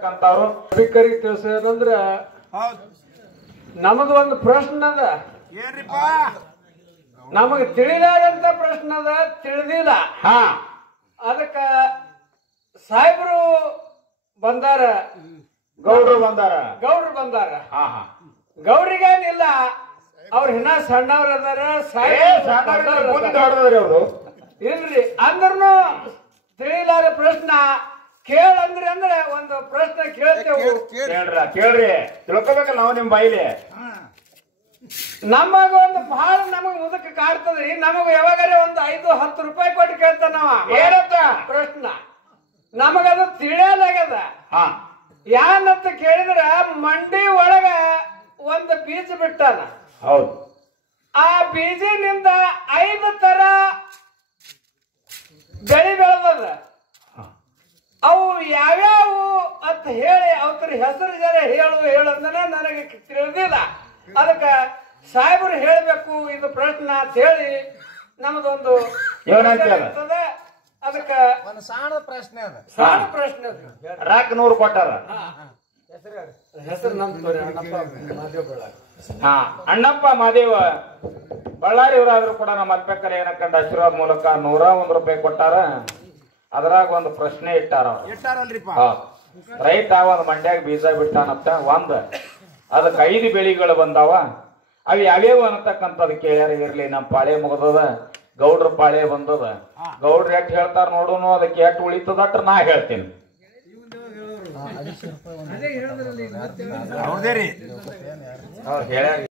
ಸ್ಪೀಕರಿಗೆ ತಿಳಿಸೋದಂದ್ರ ನಮದು ಒಂದು ಪ್ರಶ್ನೆ ಅದ. ನಮಗ್ ತಿಳಿಲಾರಂತ ಪ್ರಶ್ನೆ ಅದ, ತಿಳಿದಿಲ್ಲ. ಅದಕ್ಕ ಸಾಹೇಬ್ರು ಬಂದಾರ, ಗೌಡ್ರು ಬಂದಾರ. ಗೌಡ್ರಿಗೇನಿಲ್ಲ, ಅವ್ರ ಇನ್ನ ಸಣ್ಣವ್ರ ಅದಾರ. ಇಲ್ರಿ ಅಂದ್ರೂ ತಿಳಿಲಾರ ಪ್ರಶ್ನ ಕೇಳಂದ್ರಿ ಅಂದ್ರೆ ಒಂದು ಪ್ರಶ್ನೆ ಕೇಳ್ತೇವೆ. ಕೇಳ್ರಿ, ತಿಳ್ಕೊಬೇಕಲ್ಲ ನಾವು ನಿಮ್ ಬಾಯಿಲಿ. ನಮಗ ಒಂದು ಬಹಳ ನಮಗ್ ಮುದಕ್ ಕಾಡ್ತದ್ರಿ. ನಮಗ ಯಾವಾಗಾರ ಒಂದು 5-10 ರೂಪಾಯಿ ಕೊಟ್ಟು ಕೇಳ್ತಾನವ ಏನಂತ ಪ್ರಶ್ನ. ನಮಗದು ತಿಳಿಯಲಾಗ್ಯದ. ಯಾನಂತ ಕೇಳಿದ್ರ ಮಂಡಿ ಒಳಗ ಒಂದು ಬೀಜ ಬಿಟ್ಟಾನ. ಹೌದು. ಆ ಬೀಜಿನಿಂದ 5 ತರ ಬೆಳಿ ಬೆಳೆದದ. ಅವು ಯಾವ್ಯಾವು ಅಂತ ಹೇಳಿ ಅವ್ರ ಹೆಸರು ಜರ ಹೇಳಂದ್ರೆ ನನಗೆ ತಿಳಿದಿಲ್ಲ. ಅದಕ್ಕ ಸಾಹೇಬರು ಹೇಳ್ಬೇಕು ಇದು ಪ್ರಶ್ನೆ ಅಂತ ಹೇಳಿ ನಮ್ದೊಂದು ಇರ್ತದೆ. ಅದಕ್ಕ ಒಂದು ಸಣ್ಣ ಪ್ರಶ್ನೆ ಅದ. ಸಣ್ಣ ಪ್ರಶ್ನೆ ರಾಕ್ 100 ಕೊಟ್ಟಾರ. ಹೆಸರು ಅಣ್ಣಪ್ಪ ಮಾದೇವ ಬಳ್ಳಾರಿ ಇವರಾದ್ರೂ ಕೂಡ ನಮ್ಮ ಅಲ್ಪೇಕರ ಏನಕ್ಕಂಡ ಆಶೀರ್ವಾದ ಮೂಲಕ 101 ರೂಪಾಯಿ ಕೊಟ್ಟಾರ. ಅದ್ರಾಗ ಒಂದು ಪ್ರಶ್ನೆ ಇಟ್ಟಾರಲ್ರಿಪ್ಪ. ರೈತ ಒಂದ್ ಮಂಡ್ಯಾಗ ಬೀಜ ಬಿಟ್ಟಾನಂತ. ಅದಕ್ಕೆ 5 ಬೆಳಿಗಳು ಬಂದಾವ. ಅವು ಯಾವ್ಯಾವ ಅನ್ನತಕ್ಕಂಥದ್ದು ಕೇಳ್ಯಾರ. ಇರ್ಲಿ, ನಮ್ಮ ಪಾಳೆ ಮುಗದದ, ಗೌಡ್ರ ಪಾಳೆ ಬಂದದ. ಗೌಡ್ರ ಎಟ್ ಹೇಳ್ತಾರ ನೋಡುನು, ಅದಕ್ಕೆ ಎಟ್ ಉಳಿತದಟ್ರ ನಾ ಹೇಳ್ತೀನಿ. ಹೇಳ್ಯಾರ.